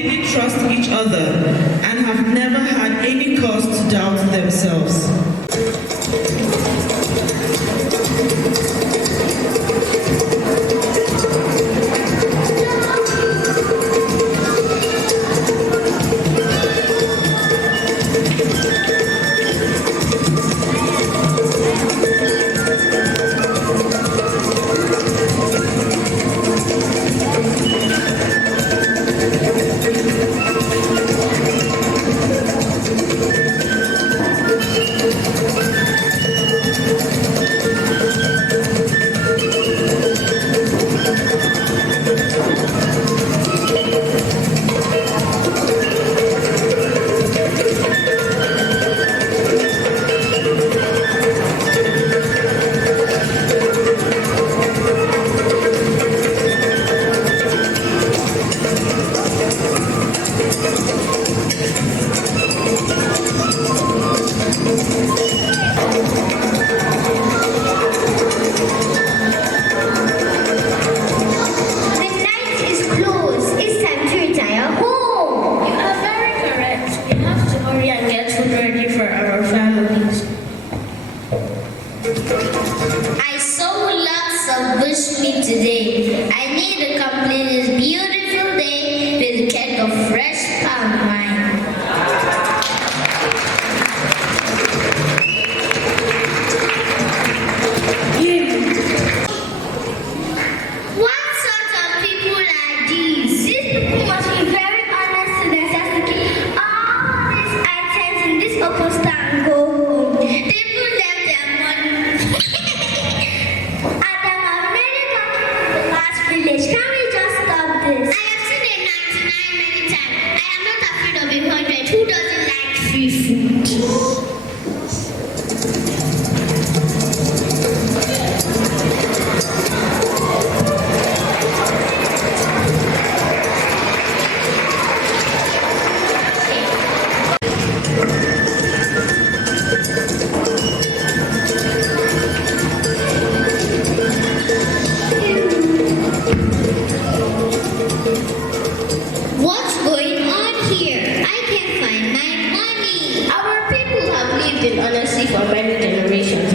completely trust each other and have never had any cause to doubt themselves. Today, I need to complete this beautiful day with a keg of fresh palm wine. What sort of people are these? These people must be very honest to themselves to keep all these items in this open store and go home. They put them their money. Village. Can we just stop this? I have seen a 99 many times. I am not afraid of a 100. Who doesn't like free food? What's going on here? I can't find my money. Our people have lived in honesty for many generations.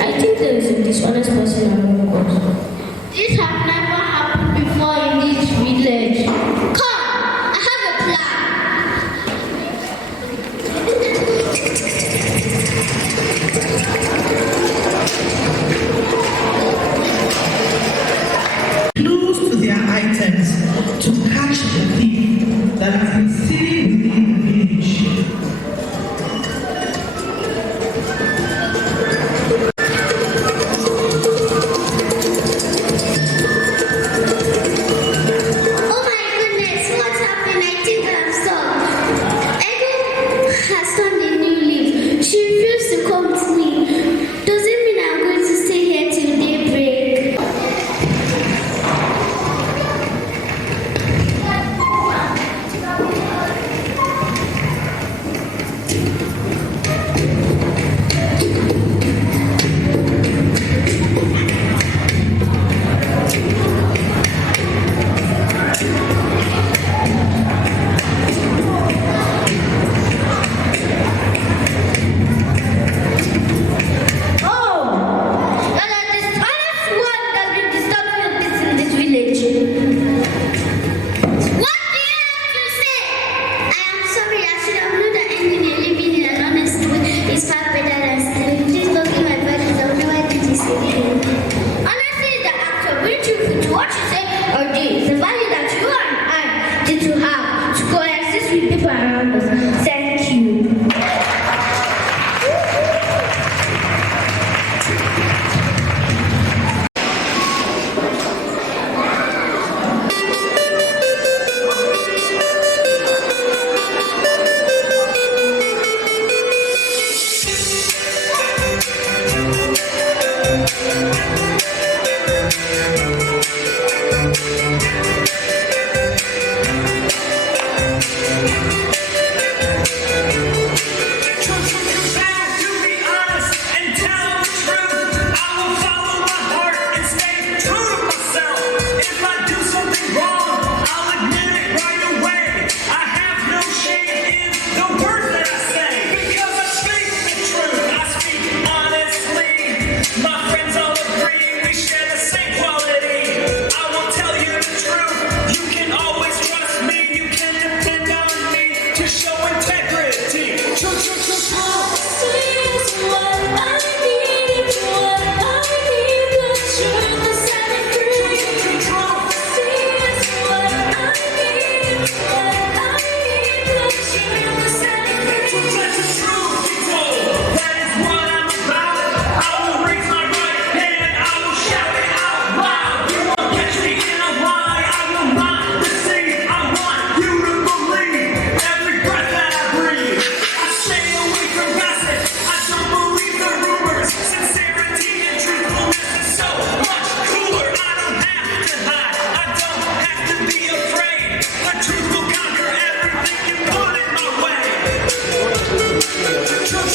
I think there is a dishonest person among us. This has never happened before in this village. Come, I have a Clues to their items to catch the thief that has been sitting within the village. Oh my goodness, what's happened? I think I'm stuck. Edo has turned a new leaf. She refused to come with me.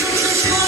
of the